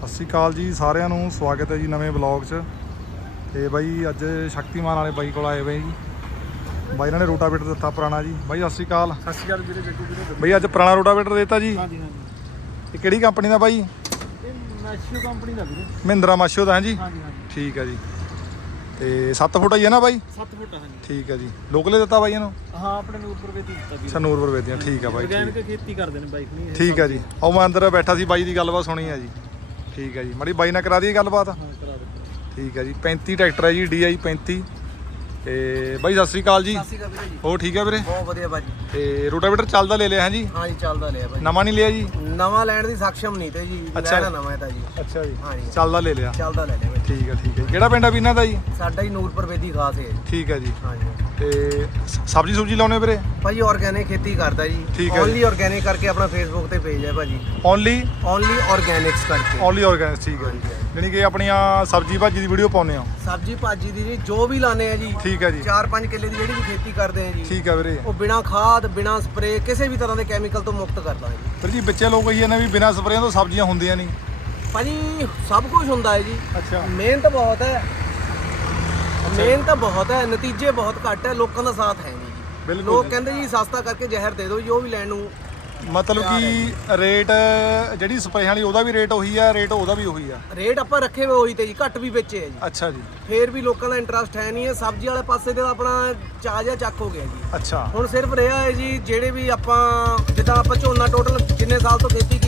ਸਤਿ ਸ਼੍ਰੀ ਅਕਾਲ ਜੀ ਸਾਰਿਆਂ ਨੂੰ ਸਵਾਗਤ ਹੈ ਜੀ ਨਵੇਂ ਵਲੌਗ 'ਚ। ਤੇ ਬਾਈ ਅੱਜ ਸ਼ਕਤੀਮਾਨ ਵਾਲੇ ਬਾਈ ਕੋਲ ਆਏ ਬਈ ਜੀ। ਬਾਈ ਇਹਨਾਂ ਨੇ ਰੋਟਾਵੇਟਰ ਦਿੱਤਾ ਪੁਰਾਣਾ ਜੀ। ਬਾਈ ਸਤਿ ਸ਼੍ਰੀ ਅਕਾਲ। ਸਤਿ ਸ਼੍ਰੀ ਅਕਾਲ ਵੀਰੇ ਜੱਗੂ ਵੀਰੇ ਬਾਈ ਅੱਜ ਪੁਰਾਣਾ ਰੋਟਾਵੇਟਰ ਦਿੱਤਾ ਜੀ। ਹਾਂਜੀ ਹਾਂਜੀ। ਇਹ ਕਿਹੜੀ ਕੰਪਨੀ ਦਾ ਬਾਈ? ਇਹ ਮੈਸ਼ੀਓ ਕੰਪਨੀ ਦਾ ਵੀਰੇ। ਮਹਿੰਦਰਾ ਮਾਸ਼ੋ ਦਾ ਹੈ ਜੀ ਹਾਂਜੀ ਹਾਂਜੀ। ਠੀਕ ਹੈ ਜੀ। ਤੇ 7 ਫੁੱਟ ਹੀ ਹੈ ਨਾ ਬਾਈ? 7 ਫੁੱਟ ਹਾਂਜੀ। ਠੀਕ ਹੈ ਜੀ। ਲੋਕਲੇ ਦਿੱਤਾ ਬਾਈ ਇਹਨੂੰ? ਹਾਂ ਆਪਣੇ ਨੂਰਪੁਰ ਵੇਦੀ ਦਿੱਤਾ ਵੀਰੇ। ਸਨੂਰਪੁਰ ਵੇਦੀਆਂ ਠੀਕ ਆ ਬਾਈ ਠੀਕ। ਆਰਗੈਨਿਕ ਖੇਤੀ ਕਰਦੇ ਨੇ ਬਾਈਕ ਨਹੀਂ ਠੀਕ ਹੈ ਜੀ। ਆਓ ਮੈਂ ਅੰਦਰ ਬੈਠਾ ਸੀ ਬਾਈ ਦੀ ਗੱਲਬਾਤ ਸੁਣੀ ਹੈ ਜੀ। ਠੀਕ ਹੈ ਜੀ। ਮੜੀ ਬਾਈ ਨਾਲ ਕਰਾ ਦਈਏ ਗੱਲਬਾਤ? ਹਾਂ ਠੀਕ ਹੈ ਜੀ। 35 ਟਰੈਕਟਰ ਹੈ ਜੀ DI 35 ਤੇ ਬਾਈ ਸਤਿ ਸ਼੍ਰੀ ਅਕਾਲ ਜੀ। ਸਤਿ ਸ਼੍ਰੀ ਅਕਾਲ ਵੀਰੇ ਜੀ। ਹੋਰ ਠੀਕ ਹੈ ਵੀਰੇ? ਬਹੁਤ ਵਧੀਆ ਬਾਜੀ ਤੇ ਰੋਟਾਵੇਟਰ ਚੱਲਦਾ ਲੈ ਲਿਆ ਹੈ ਜੀ? ਹਾਂ ਜੀ ਚੱਲਦਾ ਲਿਆ ਬਾਜੀ ਨਵਾਂ ਨਹੀਂ ਲਿਆ ਜੀ? ਨਵਾਂ ਲੈਣ ਦੀ ਸક્ષਮ ਨਹੀਂ ਤੇ ਜੀ। ਅੱਛਾ। ਲੈਣਾ ਨਵਾਂ ਹੈ ਤਾਂ ਜੀ। ਅੱਛਾ ਜੀ। ਹਾਂ ਜੀ। ਚੱਲਦਾ ਲੈ ਲਿਆ। ਚੱਲਦਾ ਲੈ ਲਿਆ ਠੀਕ ਹੈ ਠੀਕ ਹੈ। ਕਿਹੜਾ ਪਿੰਡ ਆ ਵੀਨਾ ਦਾ ਜੀ? ਸਾਡਾ ਹੀ ਨੂਰਪੁਰ ਵੇਦੀ ਖਾਸ ਹੈ। ਜੀ ਠੀਕ ਹੈ ਜੀ। ਹਾਂ ਜੀ। ਤੇ ਸਬਜ਼ੀ ਸੁਬਜੀ ਲਾਉਨੇ ਵੀਰੇ? ਭਾਜੀ ਆਰਗੈਨਿਕ ਖੇਤੀ ਕਰਦਾ ਜੀ। ਠੀਕ ਹੈ। ਓਨਲੀ ਆਰਗੈਨਿਕ ਕਰਕੇ ਆਪਣਾ ਫੇਸਬੁੱਕ ਤੇ ਪੇਜ ਹੈ ਭਾਜੀ। ਓਨਲੀ ਓਨਲੀ ਆਰਗੈਨਿਕਸ ਕਰਕੇ। ਓਨਲੀ ਆਰਗੈਨਿਕ ਠੀਕ ਹੈ ਜੀ। ਯਾਨੀ ਕਿ ਆਪਣੀਆਂ ਸਬਜ਼ੀ ਭਾਜੀ ਦੀ ਵੀਡੀਓ ਪਾਉਨੇ ਆ ਸਬਜੀ ਭਾਜੀ ਦੀ ਜੀ ਜੋ ਵੀ ਲਾਣੇ ਆ ਜੀ ਠੀਕ ਹੈ ਜੀ। 4-5 ਕਿੱਲੇ ਦੀ ਜਿਹੜੀ ਵੀ ਖੇਤੀ ਕਰਦੇ ਆ ਜੀ ਠੀਕ ਹੈ ਵੀਰੇ। ਉਹ ਬਿਨਾ ਖਾਦ ਬਿਨਾ ਸਪਰੇ ਕਿਸੇ ਵੀ ਤਰ੍ਹਾਂ ਦੇ ਕੈਮੀਕਲ ਤੋਂ ਮੁਕਤ ਕਰਦਾ ਜੀ। ਫਿਰ ਜੀ ਬੱਚੇ ਲੋਕ ਕਹੀ ਜਾਂਦੇ ਵੀ ਬਿਨਾਂ ਸਪਰੇਆਂ ਤੋਂ ਸਬਜ਼ੀਆਂ ਹੁੰਦੀਆਂ ਨਹੀਂ। ਭਾਜੀ ਸਭ ਕੁਝ ਹੁੰਦਾ ਹੈ ਜੀ। ਅੱਛਾ। ਮਿਹਨਤ ਬਹੁਤ ਹੈ। ਮਿਹਨਤ ਬਹੁਤ ਹੈ ਨਤੀਜੇ ਬਹੁਤ ਘੱਟ ਹੈ ਲੋਕਾਂ ਦਾ ਸਾਥ ਹੈ ਨਹੀਂ ਜੀ। ਬਿਲਕੁਲ ਲੋਕ ਜੀ। ਕਹਿੰਦੇ ਜੀ ਸਸਤਾ ਕਰਕੇ ਜ਼ਹਿਰ ਦੇ ਦਿਓ ਜੀ ਉਹ ਵੀ ਲੈਣ ਨੂੰ ਮਤਲਬ ਕਿ ਰੇਟ ਜਿਹੜੀ ਸਪਰੇਆਂ ਵਾਲੀ ਉਹਦਾ ਵੀ ਰੇਟ ਉਹੀ ਆ ਰੇਟ ਉਹਦਾ ਵੀ ਉਹੀ ਆ। ਰੇਟ ਆਪਾਂ ਰੱਖੇ ਹੋਏ ਉਹੀ ਤੇ ਜੀ ਘੱਟ ਵੀ ਵੇਚੇ ਹੈ ਜੀ। ਅੱਛਾ ਜੀ। ਫੇਰ ਵੀ ਲੋਕਾਂ ਦਾ ਇੰਟਰਸਟ ਹੈ ਨਹੀਂ ਹੈ ਸਬਜ਼ੀ ਵਾਲੇ ਪਾਸੇ ਤੇ ਤਾਂ ਆਪਣਾ ਚਾਹ ਜਿਹਾ ਚੱਕ ਹੋ ਗਿਆ ਜੀ। ਅੱਛਾ। ਹੁਣ ਸਿਰਫ ਰਿਹਾ ਹੈ ਜੀ ਜਿਹੜੇ ਵੀ ਆਪਾਂ ਜਿੱਦਾਂ ਆਪਾਂ ਝੋਨਾ ਟੋਟਲ ਜਿੰਨੇ ਸਾਲ ਤੋਂ ਖੇਤੀ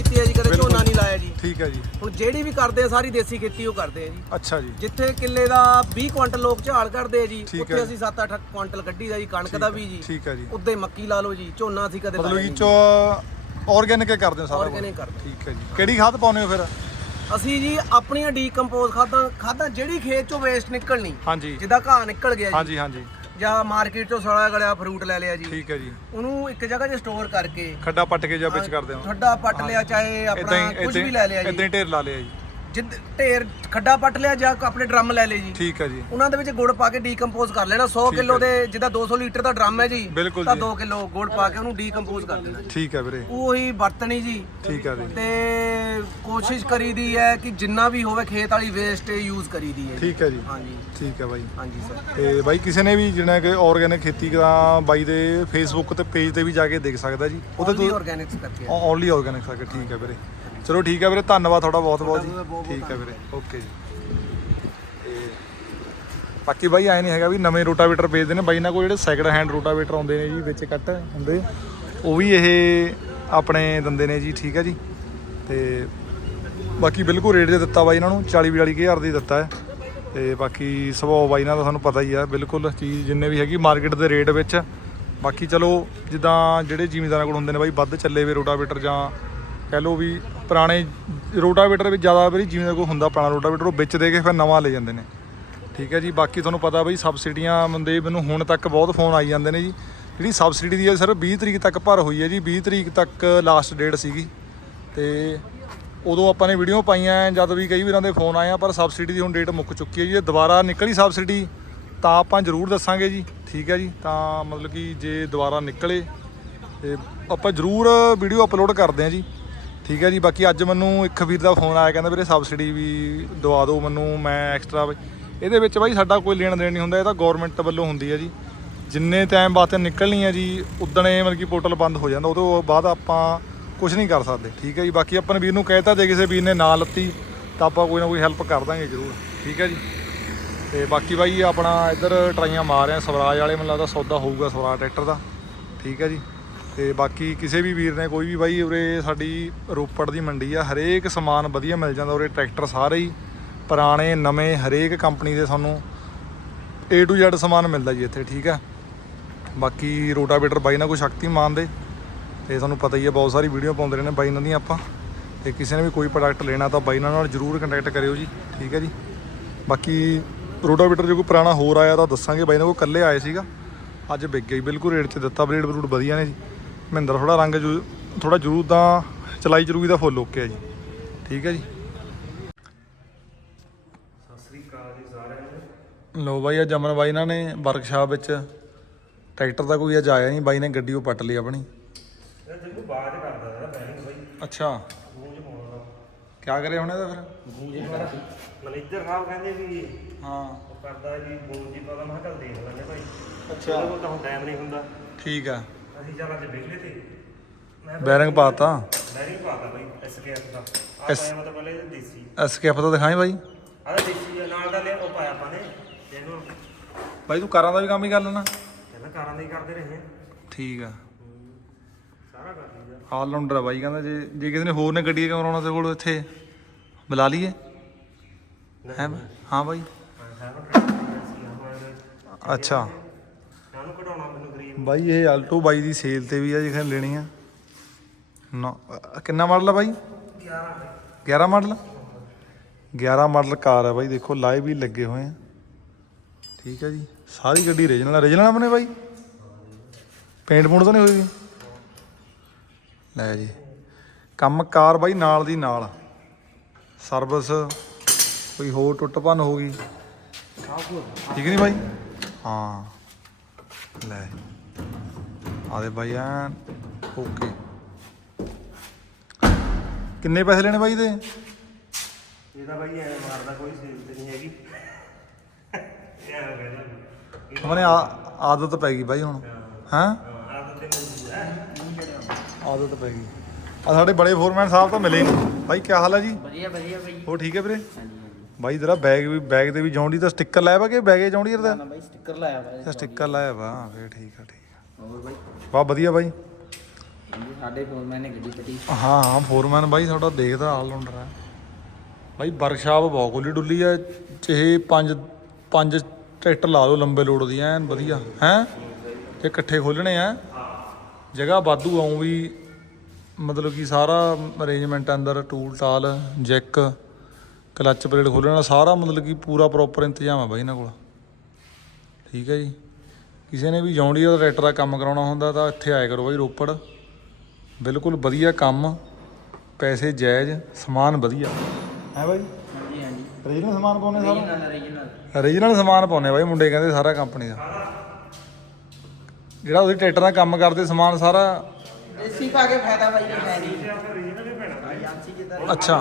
ਠੀਕ ਹੈ ਜੀ। ਹੁਣ ਜਿਹੜੀ ਵੀ ਕਰਦੇ ਆ ਸਾਰੀ ਦੇਸੀ ਖੇਤੀ ਉਹ ਕਰਦੇ ਆ ਜੀ। ਅੱਛਾ ਜੀ। ਜਿੱਥੇ ਕਿੱਲੇ ਦਾ 20 ਕੁਇੰਟਲ ਲੋਕ ਝਾੜ ਕੱਢਦੇ ਆ ਜੀ ਠੀਕ ਹੈ। ਉੱਥੇ ਅਸੀਂ 7-8 ਕੁਇੰਟਲ ਕੱਢੀ ਦਾ ਜੀ ਕਣਕ ਦਾ ਵੀ ਜੀ। ਠੀਕ ਹੈ ਜੀ। ਉੱਦੇ ਮੱਕੀ ਲਾ ਲਓ ਜੀ ਝੋਨਾ ਅਸੀਂ ਕਦੇ ਮਤਲਬ ਲਾਇਆ ਕਿ ਨਹੀਂ। ਚੋ ਆਰਗੈਨਿਕ ਕਰਦੇ ਹੋ ਸਾਰਾ? ਆਰਗੈਨਿਕ ਕਰਦੇ। ਠੀਕ ਹੈ ਜੀ। ਕਿਹੜੀ ਖਾਦ ਪਾਉਨੇ ਹੋ ਫਿਰ? ਅਸੀਂ ਜੀ ਆਪਣੀਆਂ ਡੀਕੰਪੋਜ਼ ਖਾਦਾਂ ਖਾਦਾਂ ਜਿਹੜੀ ਖੇਤ ਚੋਂ ਵੇਸਟ ਨਿਕਲਣੀ ਹਾਂਜੀ। ਜਿੱਦਾਂ ਘਾਹ ਨਿਕਲ ਗਿਆ ਜੀ। ਹਾਂਜੀ ਹਾਂਜੀ। ਜਾਂ ਮਾਰਕੀਟ ਚੋਂ ਸੜਾ ਗਲਿਆ ਫਰੂਟ ਲੈ ਲਿਆ ਜੀ। ਠੀਕ ਹੈ ਜੀ। ਉਹਨੂੰ ਇੱਕ ਜਗ੍ਹਾ 'ਚ ਸਟੋਰ ਕਰਕੇ ਖੱਡਾ ਪੱਟ ਕੇ ਜਾਂ ਵਿੱਚ ਕਰਦੇ ਹੋ ਠੱਡਾ ਪੱਟ ਲਿਆ ਚਾਹੇ ਇਦਾਂ ਆਪਣਾ ਹੀ ਕੁਝ ਵੀ ਲੈ ਲਿਆ ਇਦਾਂ ਜੀ ਹੀ ਢੇਰ ਲਾ ਲਿਆ ਜੀ। ਜਿੱਦ ਢੇਰ ਖੱਡਾ ਪੱਟ ਲਿਆ ਜਾਂ ਆਪਣੇ ਡਰਮ ਲੈ ਲਏ ਜੀ। ਠੀਕ ਹੈ ਜੀ। ਉਹਨਾਂ ਦੇ ਵਿੱਚ ਗੁੜ ਪਾ ਕੇ ਡੀਕੰਪੋਜ਼ ਕਰ ਲੈਣਾ 100 ਕਿਲੋ ਦੇ ਜਿੱਦਾਂ 200 ਲੀਟਰ ਦਾ ਡਰਮ ਹੈ ਜੀ ਬਿਲਕੁਲ ਤਾਂ ਜੀ। 2 ਕਿਲੋ ਗੁੜ ਪਾ ਕੇ ਉਹਨੂੰ ਡੀਕੰਪੋਜ਼ ਕਰ ਦੇਣਾ ਠੀਕ ਹੈ ਵੀਰੇ। ਉਹੀ ਵਰਤਣੀ ਜੀ। ਠੀਕ ਹੈ ਜੀ ਤੇ ਕੋਸ਼ਿਸ਼ ਕਰੀਦੀ ਹੈ ਕਿ ਜਿੰਨਾ ਵੀ ਹੋਵੇ ਖੇਤ ਵਾਲੀ ਵੇਸਟ ਯੂਜ਼ ਕਰੀਦੀ ਹੈ। ਠੀਕ ਹੈ ਜੀ। ਹਾਂਜੀ। ਠੀਕ ਹੈ ਬਾਈ। ਹਾਂਜੀ ਸਰ। ਤੇ ਬਾਈ ਕਿਸੇ ਨੇ ਵੀ ਜਿਹੜਾ ਕਿ ਆਰਗੈਨਿਕ ਖੇਤੀ ਦਾ ਬਾਈ ਦੇ ਫੇਸਬੁੱਕ ਤੇ ਪੇਜ ਤੇ ਵੀ ਜਾ ਕੇ ਦੇਖ ਸਕਦਾ ਜੀ। ਉਹਦੇ ਤੋਂ ਆਰਗੈਨਿਕਸ ਕਰਕੇ। ਓਨਲੀ ਆਰਗੈਨਿਕ ਕਰਕੇ। ਠੀਕ ਹੈ ਵੀਰੇ। ਚਲੋ ਠੀਕ ਹੈ ਵੀਰੇ ਧੰਨਵਾਦ ਤੁਹਾਡਾ ਬਹੁਤ ਬਹੁਤ ਜੀ। ਠੀਕ ਹੈ ਵੀਰੇ ਓਕੇ ਜੀ। ਤੇ ਬਾਕੀ ਬਾਈ ਐ ਨਹੀਂ ਹੈਗਾ ਵੀ ਨਵੇਂ ਰੋਟਾਵੇਟਰ ਵੇਚਦੇ ਨੇ। ਬਾਈ ਨਾਲ ਕੋਈ ਜਿਹੜੇ ਸੈਕਿੰਡ ਹੈਂਡ ਰੋਟਾਵੇਟਰ ਆਉਂਦੇ ਨੇ ਜੀ ਵਿੱਚ ਕੱਟ ਹੁੰਦੇ ਉਹ ਵੀ ਇਹ ਆਪਣੇ ਦਿੰਦੇ ਨੇ ਜੀ ਠੀਕ ਹੈ ਜੀ। ਤੇ ਬਾਕੀ ਬਿਲਕੁਲ ਰੇਟ 'ਤੇ ਦਿੱਤਾ ਬਾਈ ਇਹਨਾਂ ਨੂੰ 40 42 ਹਜ਼ਾਰ ਦੀ ਦਿੱਤਾ ਹੈ। ਤੇ ਬਾਕੀ ਸੁਭਾਅ ਬਾਈ ਨਾਲ ਤਾਂ ਤੁਹਾਨੂੰ ਪਤਾ ਹੀ ਆ ਬਿਲਕੁਲ ਚੀਜ਼ ਜਿੰਨੇ ਵੀ ਹੈਗੀ ਮਾਰਕੀਟ ਦੇ ਰੇਟ ਵਿੱਚ। ਬਾਕੀ ਚਲੋ ਜਿੱਦਾਂ ਜਿਹੜੇ ਜ਼ਿਮੀਂਦਾਰਾਂ ਕੋਲ ਹੁੰਦੇ ਨੇ ਬਾਈ ਵੱਧ ਚੱਲੇ ਵੇ ਰੋਟਾਵੇਟਰ ਜਾਂ ਕਹਿ ਲਓ ਵੀ ਪੁਰਾਣੇ ਰੋਟਾਵੇਟਰ ਵਿੱਚ ਜ਼ਿਆਦਾ ਵਾਰੀ ਦਾ ਕੋਈ ਹੁੰਦਾ ਪੁਰਾਣਾ ਰੋਟਾਵੇਟਰ, ਉਹ ਵਿੱਚ ਦੇ ਕੇ ਫਿਰ ਨਵਾਂ ਲੈ ਜਾਂਦੇ ਨੇ। ਠੀਕ ਹੈ ਜੀ, ਬਾਕੀ ਤੁਹਾਨੂੰ ਪਤਾ ਬਈ ਸਬਸਿਡੀਆਂ ਬੰਦੇ ਮੈਨੂੰ ਹੁਣ ਤੱਕ ਬਹੁਤ ਫੋਨ ਆਈ ਜਾਂਦੇ ਨੇ ਜੀ। ਜਿਹੜੀ ਸਬਸਿਡੀ ਦੀ ਹੈ ਸਰ 20 ਤਰੀਕ ਤੱਕ ਭਰ ਹੋਈ ਹੈ ਜੀ 20 ਤਰੀਕ ਤੱਕ ਲਾਸਟ ਡੇਟ ਸੀਗੀ। ਤੇ ਉਦੋਂ ਆਪਾਂ ਨੇ ਵੀਡੀਓ ਪਾਈਆਂ, ਜਦ ਵੀ ਕਈ ਵੀਰਾਂ ਦੇ ਫੋਨ ਆਏ ਆ, ਪਰ ਸਬਸਿਡੀ ਦੀ ਹੁਣ ਡੇਟ ਮੁੱਕ ਚੁੱਕੀ ਹੈ ਜੀ। ਜੇ ਦੁਬਾਰਾ ਨਿਕਲੀ ਸਬਸਿਡੀ, ਤਾਂ ਆਪਾਂ ਜ਼ਰੂਰ ਦੱਸਾਂਗੇ ਜੀ। ਠੀਕ ਹੈ ਜੀ, ਤਾਂ ਮਤਲਬ ਕਿ ਜੇ ਦੁਬਾਰਾ ਨਿਕਲੇ, ਤੇ ਆਪਾਂ ਜ਼ਰੂਰ ਵੀਡੀਓ ਅਪਲੋਡ ਕਰਦੇ ਹਾਂ ਜੀ। ਠੀਕ ਹੈ ਜੀ, ਬਾਕੀ ਅੱਜ ਮੈਨੂੰ ਇੱਕ ਵੀਰ ਦਾ ਫੋਨ ਆਇਆ, ਕਹਿੰਦਾ ਵੀਰੇ ਸਬਸਿਡੀ ਵੀ ਦਵਾ ਦਿਓ ਮੈਨੂੰ, ਮੈਂ ਐਕਸਟਰਾ ਇਹਦੇ ਵਿੱਚ ਬਾਈ ਸਾਡਾ ਕੋਈ ਲੈਣ ਦੇਣ ਨਹੀਂ ਹੁੰਦਾ, ਇਹ ਤਾਂ ਗਵਰਨਮੈਂਟ ਵੱਲੋਂ ਹੁੰਦੀ ਹੈ ਜੀ। ਜਿੰਨੇ ਟਾਈਮ ਬਾਅਦ ਨਿਕਲਣੀ ਹੈ ਜੀ, ਉਦਣੇ ਮਤਲਬ ਕਿ ਪੋਰਟਲ ਬੰਦ ਹੋ ਜਾਂਦਾ ਉਹ ਤੋਂ ਬਾਅਦ ਆਪਾਂ ਕੁਝ ਨਹੀਂ ਕਰ ਸਕਦੇ। ਠੀਕ ਹੈ ਜੀ, ਬਾਕੀ ਆਪਾਂ ਵੀਰ ਨੂੰ ਕਹਿਤਾ ਜੇ ਕਿਸੇ ਵੀਰ ਨੇ ਨਾ ਲੱਤੀ, ਤਾਂ ਆਪਾਂ ਕੋਈ ਨਾ ਕੋਈ ਹੈਲਪ ਕਰ ਦਾਂਗੇ ਜ਼ਰੂਰ। ਠੀਕ ਹੈ ਜੀ। ਤੇ ਬਾਕੀ ਬਾਈ ਆਪਣਾ ਇੱਧਰ ਟਰਾਈਆਂ ਮਾਰ ਰਹੇ ਆ, ਸਵਰਾਜ ਵਾਲੇ, ਮੈਨੂੰ ਲੱਗਦਾ ਸੌਦਾ ਹੋਊਗਾ ਸਵਰਾਜ ਟਰੈਕਟਰ ਦਾ। ਠੀਕ ਹੈ ਜੀ। ਤੇ ਬਾਕੀ ਕਿਸੇ ਵੀ ਵੀਰ ਨੇ ਕੋਈ ਵੀ ਬਾਈ ਉਰੇ ਸਾਡੀ ਰੋਪੜ ਦੀ ਮੰਡੀ ਆ, ਹਰੇਕ ਸਮਾਨ ਵਧੀਆ ਮਿਲ ਜਾਂਦਾ ਉਰੇ, ਟਰੈਕਟਰ ਸਾਰੇ ਹੀ, ਪੁਰਾਣੇ, ਨਵੇਂ, ਹਰੇਕ ਕੰਪਨੀ ਦੇ ਸਾਨੂੰ A to Z ਸਮਾਨ ਮਿਲਦਾ ਜੀ ਇੱਥੇ, ਠੀਕ ਹੈ ਬਾਕੀ ਰੋਟਾਵੇਟਰ ਬਾਈ ਨਾਲ ਕੋਈ ਸ਼ਕਤੀਮਾਨ ਦੇ, ਤੇ ਤੁਹਾਨੂੰ ਪਤਾ ਹੀ ਹੈ ਬਹੁਤ ਸਾਰੀ ਵੀਡੀਓ ਪਾਉਂਦੇ ਰਹਿੰਦੇ ਨੇ ਬਾਈ ਨਾਲ ਦੀਆਂ ਆਪਾਂ। ਤੇ ਕਿਸੇ ਨੇ ਵੀ ਕੋਈ ਪ੍ਰੋਡਕਟ ਲੈਣਾ ਤਾਂ ਬਾਈ ਨਾਲ ਜਰੂਰ ਕੰਟੈਕਟ ਕਰਿਓ ਜੀ, ਠੀਕ ਹੈ ਜੀ। ਬਾਕੀ ਰੋਟਾਵੇਟਰ ਜੇ ਕੋਈ ਪੁਰਾਣਾ ਹੋਰ ਆਇਆ ਤਾਂ ਦੱਸਾਂਗੇ ਬਾਈ ਨਾਲ ਕੋਈ ਇਕੱਲੇ ਆਏ ਸੀਗਾ। ਅੱਜ ਵਿਕ ਗਈ ਬਿਲਕੁਲ ਰੇਟ 'ਚ ਦਿੱਤਾ ਬਰੇਡ ਬਰੂਡ ਵਧੀਆ ਨੇ ਜੀ। ਮਹਿੰਦਰ ਥੋੜਾ ਰੰਗ ਥੋੜਾ ਜਰੂਰ ਤਾਂ ਚਲਾਈ ਚਰੂਈ ਦਾ ਫੁੱਲ ਓਕੇ ਆ ਜੀ। ਠੀਕ ਹੈ ਜੀ। ਲੋ ਬਾਈ ਅੱਜ ਅਮਨ ਬਾਈ ਇਹਨਾਂ ਨੇ ਵਰਕਸ਼ਾਪ ਵਿੱਚ। ਟਰੈਕਟਰ ਦਾ ਕੋਈ ਅੱਜ ਆਇਆ ਨਹੀਂ ਬਾਈ ਨੇ ਗੱਡੀ ਉਹ ਪੱਟ ਲਈ ਆਪਣੀ। ਅੱਛਾ। ਕਿਆ ਕਰੇ ਹੁਣ ਇਹਦਾ ਫਿਰ? ਮੈਨੇਜਰ ਸਾਹਿਬ ਕਹਿੰਦੇ ਵੀ ਹਾਂ। ਉਹ ਕਰਦਾ ਜੀ ਬੋਲ ਜੀ ਪਤਾ ਮੈਂ ਕਿਹਾ ਚੱਲ ਦੇਖ ਲੈਂਦੇ ਭਾਈ। ਅੱਛਾ। ਕੋਲ ਤਾਂ ਹੁਣ ਟਾਈਮ ਨਹੀਂ ਹੁੰਦਾ। ਠੀਕ ਆ। ਅਸੀਂ ਚੱਲ ਅੱਜ ਵਿਹਲੇ ਤੇ। ਮੈਂ ਬੈਰਿੰਗ ਪਾਤਾ। ਬੈਰਿੰਗ ਪਾਤਾ ਬਾਈ ਐਸਕੇਐਫ ਦਾ। ਆ ਪਾਇਆ ਮਤਲਬ ਪਹਿਲੇ ਦੇਸੀ। ਐਸਕੇਐਫ ਤਾਂ ਦਿਖਾਈ ਬਾਈ। ਆਹ ਦੇਸੀ ਆ, ਨਾਲ ਦਾ ਲਿਆ ਉਹ ਪਾਇਆ ਆਪਾਂ ਨੇ। ਤੇ ਇਹਨੂੰ ਬਾਈ ਤੂੰ ਕਾਰਾਂ ਦਾ ਵੀ ਕੰਮ ਹੀ ਕਰ ਲੈਣਾ। ਕਹਿੰਦਾ ਕਾਰਾਂ ਦੇ ਹੀ ਕਰਦੇ ਰਹੇ ਹਾਂ। ਠੀਕ ਆ। ਸਾਰਾ ਕਰ ਲਈਦਾ। ਆਲ ਰਾਉਂਡਰ ਆ ਬਾਈ ਕਹਿੰਦਾ ਜੇ ਜੇ ਕਿਸੇ ਨੇ ਹੋਰ ਨੇ ਗੱਡੀ ਕਰਾਉਣਾ ਤੇ ਕੋਲ ਇੱਥੇ ਬੁਲਾ ਲਈਏ। ਹੈ ਹਾਂ ਬਾਈ। ਅੱਛਾ। ਨਾਨੂੰ ਕਢਾਉਣਾ ਮੈਨੂੰ ਬਾਈ, ਇਹ ਆਲਟੋ ਬਾਈ ਦੀ ਸੇਲ ਤੇ ਵੀ ਆ ਜੇ ਲੈਣੀ ਆ। ਨਾ ਕਿੰਨਾ ਮਾਡਲ ਆ ਬਾਈ? 11 ਮਾਡਲ 11 ਮਾਡਲ ਕਾਰ ਆ ਬਾਈ, ਦੇਖੋ ਲਾਈਵ ਵੀ ਲੱਗੇ ਹੋਏ ਆ। ਠੀਕ ਆ ਜੀ। ਸਾਰੀ ਗੱਡੀ ਰੀਜਨਲ ਰੀਜਨਲ ਆਪਣੇ ਬਾਈ? ਪੇਂਟ ਪੂੰਟ ਤਾਂ ਨਹੀਂ ਹੋਈ ਲੈ ਜੀ। ਕੰਮ ਕਾਰ ਬਾਈ ਨਾਲ ਦੀ ਨਾਲ। ਸਰਵਿਸ ਕੋਈ ਹੋਰ ਟੁੱਟ ਭੰਨ ਹੋ ਗਈ। ਠੀਕ ਨਹੀਂ ਬਾਈ? ਹਾਂ। ਲੈ। ਆਦੇ ਬਾਈ ਐਨ ਓਕੇ। ਕਿੰਨੇ ਪੈਸੇ ਲੈਣੇ ਬਾਈ ਦੇ ਇਹਦਾ ਬਾਈ ਐ ਮਾਰਦਾ ਕੋਈ ਸੇਲ ਤੇ ਨਹੀਂ ਹੈਗੀ। ਇਹ ਆ ਗਿਆ ਨਾ। ਉਹਨੇ ਆਦਤ ਪੈ ਗਈ ਬਾਈ ਹੁਣ। ਹਾਂ। ਆਦਤ ਤੇ ਮੂੰਹ ਹੈ। ਆਦਤ ਪੈ ਗਈ। ਆ ਸਾਡੇ ਬੜੇ ਫੋਰਮੈਨ ਸਾਹਿਬ ਤਾਂ ਮਿਲੇ ਨਹੀਂ ਬਾਈ ਕੀ ਹਾਲ ਹੈ ਜੀ? ਵਧੀਆ ਵਧੀਆ ਬਈ। ਹੋ ਠੀਕ ਹੈ ਵੀਰੇ? ਬਾਈ ਤੇਰਾ ਬੈਗ ਵੀ ਬੈਗ ਤੇ ਵੀ ਜੌਂਡੀ ਦਾ ਸਟicker ਲਾਇਆ ਵਾ ਕਿ ਬੈਗੇ ਜੌਂਡੀ ਦਾ ਨਾ ਬਾਈ ਸਟicker ਲਾਇਆ ਵਾ। ਸਟicker ਲਾਇਆ ਵਾ ਫੇਰ ਠੀਕ ਆ ਠੀਕ ਆ। ਹੋਰ ਬਾਈ? ਵਧੀਆ ਬਾਈ। ਸਾਡੇ ਫੋਰਮੈਨ ਨੇ ਗੱਡੀ ਕੱਢੀ। ਹਾਂ ਹਾਂ ਫੋਰਮੈਨ ਬਾਈ ਤੁਹਾਡਾ ਦੇਖਦਾ ਆਲ ਰਾਉਂਡਰ ਹੈ। ਬਾਈ ਵਰਕਸ਼ਾਪ ਬਹੁਤ ਖੁੱਲੀ ਡੁੱਲੀ ਹੈ ਚਾਹੇ ਪੰਜ ਪੰਜ ਟਰੈਕਟਰ ਲਾ ਲਓ ਲੰਬੇ ਲੋਡ ਦੀ ਐਨ ਵਧੀਆ ਹੈ? ਤੇ ਇਕੱਠੇ ਖੋਲਣੇ ਆ। ਜਗ੍ਹਾ ਵਾਧੂ ਆਉਂ ਵੀ ਮਤਲਬ ਕਿ ਸਾਰਾ ਅਰੇਂਜਮੈਂਟ ਅੰਦਰ ਟੂਲ ਟਾਲ ਜੈਕ ਕਲੱਚ ਪਲੇਟ ਖੋਲ੍ਹਣ ਵਾਲਾ ਸਾਰਾ ਮਤਲਬ ਕਿ ਪੂਰਾ ਪ੍ਰੋਪਰ ਇੰਤਜ਼ਾਮ ਆ ਬਾਈ ਇਹਨਾਂ ਕੋਲ। ਠੀਕ ਹੈ ਜੀ? ਕਿਸੇ ਨੇ ਵੀ ਜੌਂਡੀ ਦਾ ਟਰੈਕਟਰ ਦਾ ਕੰਮ ਕਰਾਉਣਾ ਹੁੰਦਾ ਤਾਂ ਇੱਥੇ ਆਇਆ ਕਰੋ ਬਾਈ ਰੋਪੜ। ਬਿਲਕੁਲ ਵਧੀਆ ਕੰਮ ਪੈਸੇ ਜਾਇਜ਼ ਸਮਾਨ ਵਧੀਆ। ਹੈ ਬਾਈ? ਹਾਂਜੀ ਹਾਂਜੀ। ਰੀਜਨਲ ਸਮਾਨ ਪਾਉਨੇ ਸਾਰਾ? ਰੀਜਨਲ ਸਮਾਨ ਪਾਉਨੇ ਬਾਈ ਮੁੰਡੇ ਕਹਿੰਦੇ ਸਾਰਾ ਕੰਪਨੀ ਦਾ। ਜਿਹੜਾ ਉਹਦੀ ਟਰੈਕਟਰ ਦਾ ਕੰਮ ਕਰਦੇ ਸਮਾਨ ਸਾਰਾ ਦੇਸੀ ਪਾ ਕੇ ਫਾਇਦਾ ਬਾਈ ਹੈ ਨਹੀਂ। ਅੱਛਾ।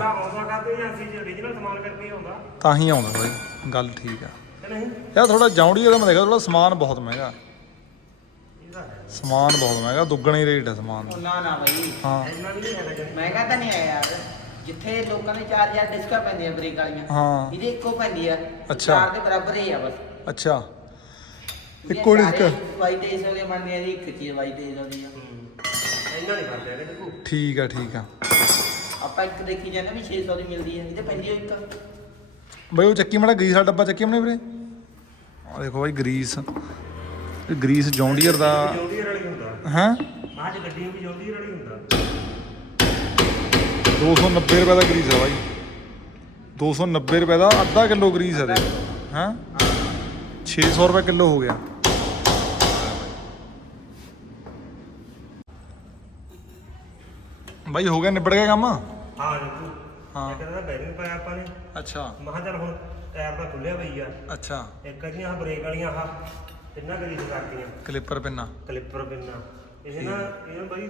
ਤਾਂ ਹੀ ਆਉਂਦਾ ਬਾਈ ਗੱਲ ਠੀਕ ਆ। ਨਹੀਂ ਯਾਰ ਥੋੜਾ ਜੌਂਡੀ ਦਾ ਮੈਂ ਦੇਖਿਆ ਥੋੜਾ ਸਮਾਨ ਬਹੁਤ ਮਹਿੰਗਾ। ਇਹਦਾ ਹੈ ਸਮਾਨ ਬਹੁਤ ਮਹਿੰਗਾ ਦੁੱਗਣਾ ਹੀ ਰੇਟ ਹੈ ਸਮਾਨ ਦਾ। ਨਾ ਨਾ ਬਾਈ ਹਾਂ। ਇੰਨਾ ਵੀ ਨਹੀਂ ਹੈਗਾ ਮਹਿੰਗਾ ਤਾਂ ਨਹੀਂ ਆਇਆ ਯਾਰ। ਜਿੱਥੇ ਲੋਕਾਂ ਦੇ 4000 ਡਿਸਕਾਂ ਪੈਂਦੀਆਂ ਬ੍ਰੇਕ ਵਾਲੀਆਂ ਹਾਂ। ਇਹਦੇ ਇੱਕੋ ਪੈਂਦੀ ਆ। ਅੱਛਾ। ਚਾਰ ਦੇ ਬਰਾਬਰ ਹੀ ਆ ਬਸ। ਅੱਛਾ। ਇੱਕੋ ਡਿਸਕ ਬਾਈ 2300 ਦੇ ਬਣਦੀਆਂ ਦੀ ਇੱਕ ਚੀਜ਼ ਬਾਈ 2300 ਦੀ ਆ। ਇੰਨਾ ਨਹੀਂ ਕਰਦੇ ਹੈਗੇ ਦੇਖੋ ਠੀਕ ਆ ਠੀਕ ਆ। ਆਪਾਂ ਇੱਕ ਦੇਖੀ ਜਾਂਦੇ ਵੀ 600 ਦੀ ਮਿਲਦੀ ਹੈ ਇਹਦੇ ਪੈਂਦੀ ਓ ਇੱਕ। ਬਈ ਉਹ ਚੱਕੀ ਮੜਾ ਗਰੀਸ ਵਾਲਾ ਡੱਬਾ ਚੱਕੀ ਮਨੇ ਵੀਰੇ? ਆ ਦੇਖੋ ਬਾਈ ਗਰੀਸ। ਇਹ ਗਰੀਸ ਜੌਂਡੀਅਰ ਦਾ ਜੋਂਡੀਅਰ ਵਾਲੀ ਹੁੰਦਾ। ਹੈ? ਮਾਂ ਚ ਗੱਡੀਆਂ ਵੀ ਜੋਂਡੀਅਰ ਵਾਲੀ ਹੁੰਦਾ। 290 ਰੁਪਏ ਦਾ ਗਰੀਸ ਹੈ ਬਾਈ। 290 ਰੁਪਏ ਦਾ ਅੱਧਾ ਕਿਲੋ ਗਰੀਸ ਹੈ ਦੇ ਹਾਂ? 600 ਰੁਪਏ ਕਿਲੋ ਹੋ ਗਿਆ। ਬਾਈ ਹੋ ਗਿਆ ਨਿਬੜ ਗਿਆ ਕੰਮ? ਹਾਂ। ਹਾਂ। ਤਾਂ ਬੈਰਿੰਗ ਪਾਇਆ ਆਪਾਂ ਨੇ। ਅੱਛਾ। ਮਹਾ ਚੱਲ ਹੁਣ ਟਾਇਰ ਤਾਂ ਖੁੱਲਿਆ ਪਈ ਆ। ਅੱਛਾ। ਇੱਕ ਜਿਹੜੀਆਂ ਆਹ ਬ੍ਰੇਕ ਵਾਲੀਆਂ ਆਹ ਤਿੰਨਾਂ ਗਰੀਸ ਕਰਤੀਆਂ। ਕਲਿੱਪਰ ਪਿੰਨਾ। ਕਲਿੱਪਰ ਪਿੰਨਾ। ਇਹ ਨਾ ਇਹ ਬਾਈ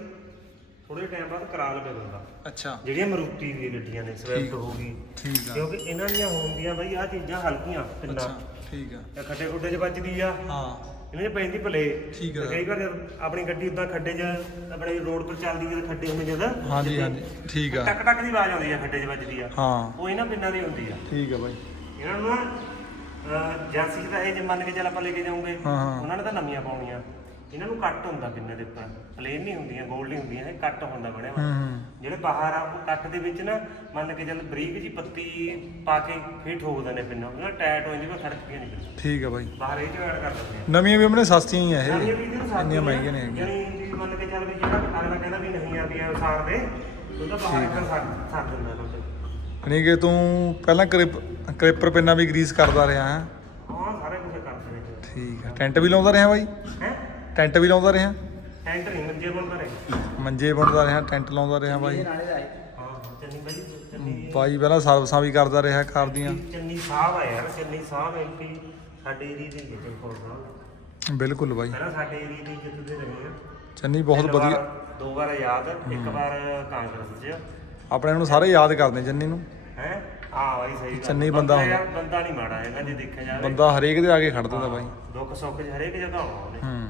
ਥੋੜੇ ਟਾਈਮ ਬਾਅਦ ਕਰਾ ਲਵੇ ਬੰਦਾ ਅੱਛਾ। ਜਿਹੜੀਆਂ ਮਰੂਤੀ ਦੀਆਂ ਗੱਡੀਆਂ ਨੇ ਸਵਿਫਟ ਹੋ ਗਈ। ਠੀਕ ਆ। ਕਿਉਂਕਿ ਇਹਨਾਂ ਦੀਆਂ ਹੁੰਦੀਆਂ ਬਾਈ ਆਹ ਚੀਜ਼ਾਂ ਹਲਕੀਆਂ ਪਿੰਨਾ। ਅੱਛਾ ਠੀਕ ਆ। ਇਹ ਖੱਡੇ ਖੁੱਡੇ 'ਚ ਵੱਜਦੀ ਆ। ਹਾਂ। ਇਹਨਾਂ 'ਚ ਪੈਂਦੀ ਭਲੇ। ਠੀਕ ਆ। ਤੇ ਕਈ ਵਾਰ ਜਦ ਆਪਣੀ ਗੱਡੀ ਉਦਾਂ ਖੱਡੇ 'ਚ ਆਪਣੇ ਰੋਡ ਪਰ ਚੱਲਦੀ ਹੈ ਖੱਡੇ ਹੁੰਦੇ ਜਦ। ਹਾਂਜੀ ਹਾਂਜੀ। ਠੀਕ ਆ। ਟਕ ਟਕ ਦੀ ਆਵਾਜ਼ ਆਉਂਦੀ ਆ ਖੱਡੇ 'ਚ ਵੱਜਦੀ ਆ। ਹਾਂ। ਉਹ ਇਹਨਾਂ ਪਿੰਡਾਂ ਦੀ ਹੁੰਦੀ ਆ। ਠੀਕ ਆ ਬਾਈ। ਇਹਨਾਂ ਨੂੰ ਨਾ ਏਜੰਸੀ ਦਾ ਇਹ ਜੇ ਮੰਨ ਕੇ ਚੱਲ ਆਪਾਂ ਲੈ ਕੇ ਜਾਉਂਗੇ ਹਾਂ। ਉਹਨਾਂ ਨੇ ਤਾਂ ਨਵੀਆਂ ਪਾਉਣੀਆਂ। ਇਹਨਾਂ ਨੂੰ ਕੱਟ ਹੁੰਦਾ ਪਿੰਨੇ ਦੇ ਉੱਪਰ? ਪਲੇਨ ਨਹੀਂ ਹੁੰਦੀਆਂ ਗੋਲਡ ਨਹੀਂ ਹੁੰਦੀਆਂ ਇਹ ਕੱਟ ਹੁੰਦਾ ਬਣਿਆ ਹੋਇਆ। ਹੂੰ ਜਿਹੜੇ ਬਾਹਰ ਆ ਉਹ ਕੱਟ ਦੇ ਵਿੱਚ ਨਾ ਮੰਨ ਕੇ ਚੱਲ ਬਰੀਕ ਜੀ ਪੱਤੀ ਪਾ ਕੇ ਫੇਰ ਠੋਕ ਦਿੰਦੇ ਪਿੰਨਾਂ ਉਹਨਾਂ ਟਾਇਟ ਹੋ ਜਾਂਦੀ ਪਰ ਖੜਕਦੀਆਂ ਨਹੀਂ ਪਿੰਨਾਂ। ਠੀਕ ਆ ਬਾਈ। ਬਾਹਰ ਇਹ ਜੁਗਾੜ ਕਰ ਦਿੰਦੇ ਆ। ਨਵੀਆਂ ਵੀ ਆਪਣੇ ਸਸਤੀਆਂ ਹੀ ਆ ਸਾਰੀਆਂ ਇਹ ਵੀ ਇਹਨੂੰ ਸਾਥ ਇੰਨੀਆਂ ਮਹਿੰਗੀਆਂ ਨਹੀਂ ਹੈਗੀਆਂ। ਜਣੀ ਜੀ ਮੰਨ ਕੇ ਚੱਲ ਵੀ ਜਿਹੜਾ ਅਗਲਾ ਕਹਿੰਦਾ ਵੀ ਨਹੀਂ ਆ ਵੀ ਇਹ ਸਾਰ ਦੇ ਉਹ ਤਾਂ ਬਾਹਰ ਕਰ ਸਾਰ ਦਿੰਦਾ ਲੋਕ। ਨਹੀਂ ਕਿ ਤੂੰ ਪਹਿਲਾਂ ਕਰਿਪ ਕਰਿਪਰ ਪਿੰਨਾ ਵੀ ਗਰੀਸ ਕਰਦਾ ਰਿਹਾ ਹੈ। ਹਾਂ ਸਾਰੇ ਕੁਝ ਕਰਦੇ ਨੇ ਠੀਕ ਆ। ਟੈਂਟ ਵੀ ਲਾਉਂਦਾ ਰਿਹਾ ਬਾਈ? ਹੈ? ਟੈਂਟ ਵੀ ਲਾਉਂਦਾ ਰਿਹਾ? ਟੈਂਟ ਨਹੀਂ ਮੰਜੇ ਬਣਦਾ ਰਹੇ। ਮੰਜੇ ਬੁਣਦਾ ਰਿਹਾ ਟੈਂਟ ਲਾਉਂਦਾ ਰਿਹਾ ਬਾਈ। ਨਾਲੇ ਹੈ ਹਾਂ ਹਾਂ ਚੰਨੀ ਬਾਈ ਚੰਨੀ ਬਾਈ ਪਹਿਲਾਂ ਸਰਵਿਸਾਂ ਵੀ ਕਰਦਾ ਰਿਹਾ ਕਰਦੀਆਂ ਚੰਨੀ ਸਾਹਿਬ ਆ ਯਾਰ ਚੰਨੀ ਸਾਹਿਬ ਐਮਪੀ ਸਾਡੇ ਏਰੀਏ ਦੇ ਜਿੱਤਨ ਕੋਲ ਬਿਲਕੁਲ ਬਾਈ। ਪਹਿਲਾਂ ਸਾਡੇ ਏਰੀਏ ਦੇ ਜਿੱਤਦੇ ਰਹੇ ਆ। ਚੰਨੀ ਬਹੁਤ ਵਧੀਆ। ਦੋ ਵਾਰ ਆਜ਼ਾਦ ਇੱਕ ਵਾਰ ਕਾਂਗਰਸ 'ਚ। ਆਪਣੇ ਨੂੰ ਸਾਰੇ ਯਾਦ ਕਰਦੇ ਜੰਨੀ ਨੂੰ। ਹੈ? ਹਾਂ ਬਾਈ ਸਹੀ ਗੱਲ। ਚੰਨੀ ਬੰਦਾ ਹੁੰਦਾ। ਯਾਰ ਬੰਦਾ ਨਹੀਂ ਮਾੜਾ ਹੈਗਾ ਜੇ ਦੇਖਿਆ ਜਾਵੇ। ਬੰਦਾ ਹਰੇਕ ਦੇ ਆ ਕੇ ਖੜ ਦਿੰਦਾ ਬਾਈ। ਦੁੱਖ ਸੁੱਖ 'ਚ ਹਰੇਕ ਜਗ੍ਹਾ ਆਉਣਾ ਉਹਨੇ ਹੂੰ।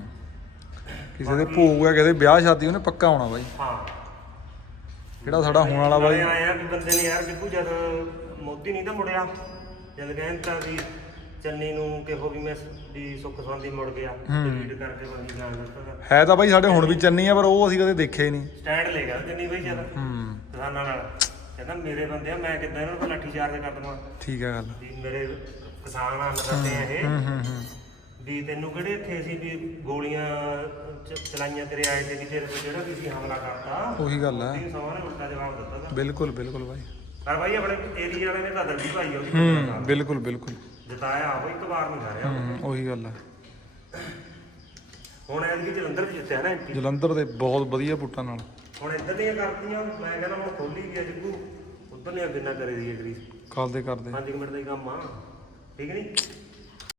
ਕਿਸੇ ਦੇ ਭੋਗ ਹੈ ਕਿਸੇ ਦੇ ਵਿਆਹ ਸ਼ਾਦੀ ਉਹਨੇ ਪੱਕਾ ਆਉਣਾ ਬਾਈ। ਹਾਂ। ਜਿਹੜਾ ਸਾਡਾ ਹੋਣ ਵਾਲਾ ਬਾਈ? ਆਇਆ ਵੀ ਬੰਦੇ ਨੇ ਯਾਰ ਜਿੱਕੂ ਜਦ ਮੋਦੀ ਨਹੀਂ ਤਾਂ ਮੁੜਿਆ। ਜਦ ਕਹਿੰਦਾ ਵੀ ਚੰਨੀ ਨੂੰ ਕਿਹੋ ਵੀ ਮੈਂ ਸ- ਵੀ ਸੁੱਖ ਸੰਦੀ ਮੁੜ ਗਿਆ। ਡਿਲੀਟ ਕਰਕੇ ਬੰਦੀ ਜਾਣ ਦਿੱਤਾ ਹੈ ਤਾਂ ਬਾਈ ਸਾਡੇ ਹੁਣ ਵੀ ਚੰਨੀ ਆ ਪਰ ਉਹ ਅਸੀਂ ਕਦੇ ਦੇਖਿਆ ਹੀ ਨਹੀਂ। ਸਟੈਂਡ ਲੈ ਗਿਆ ਚੰਨੀ ਬਈ ਜਦ। ਹੂੰ। ਕਿਸਾਨਾਂ ਨਾਲ। ਕਹਿੰਦਾ ਮੇਰੇ ਬੰਦੇ ਆ ਮੈਂ ਕਿੱਦਾਂ ਇਹਨਾਂ ਨੂੰ ਲਾਠੀ ਚਾਰਜ ਕਰ ਦਵਾਂ? ਠੀਕ ਹੈ ਗੱਲ। ਵੀ ਮੇਰੇ ਕਿਸਾਨ ਅੰਨ ਕਰਦੇ ਆ ਇਹ। ਹੂੰ ਹੂੰ ਹੂੰ ਵੀ ਤੈਨੂੰ ਕਿਹੜੇ ਇੱਥੇ ਸੀ ਵੀ ਗੋਲੀਆਂ ਚ- ਚਲਾਈਆਂ ਤੇਰੇ ਆਏ ਤੇ ਵੀ ਤੇਰੇ ਤੇ ਜਿਹੜਾ ਵੀ ਸੀ ਹਮਲਾ ਕਰਤਾ ਉਹੀ ਗੱਲ ਹੈ ਇਹ ਸਮਾਂ ਨੇ ਉਲਟਾ ਜਵਾਬ ਦਿੱਤਾ ਤਾ। ਬਿਲਕੁਲ ਬਿਲਕੁਲ ਬਾਈ। ਪਰ ਭਾਈ ਆਪਣੇ ਏਰੀਆ ਵਾਲੇ ਨੇ ਤਾਂ ਦਰਜੀ ਭਾਈ ਉਹਦੀ ਹੂੰ ਬਿਲਕੁਲ ਬਿਲਕੁਲ। ਜਿਤਾਇਆ ਆਪ ਇੱਕ ਵਾਰ ਨਹੀਂ ਹਾਰਿਆ। ਹੂੰ ਉਹੀ ਗੱਲ ਹੈ ਹੁਣ ਐਤਕੀ ਜਲੰਧਰ ਵੀ ਜਿੱਤਿਆ ਨਾ ਜਲੰਧਰ ਦੇ ਬਹੁਤ ਵਧੀਆ ਪੁੱਟਾਂ ਨਾਲ। ਹੁਣ ਇੱਧਰ ਦੀਆਂ ਕਰਤੀਆਂ ਮੈਂ ਕਹਿੰਦਾ ਹੁਣ ਖੋਲੀ ਗਿਆ ਜਿੱਗੂ। ਉਧਰ ਨੇ ਬਿਨਾ ਕਰੇ ਦੀ ਅਗਰੀ ਕਰਦੇ ਕਰਦੇ। 5 ਮਿੰਟ ਦਾ ਹੀ ਕੰਮ ਆ। ਠੀਕ ਨਹੀਂ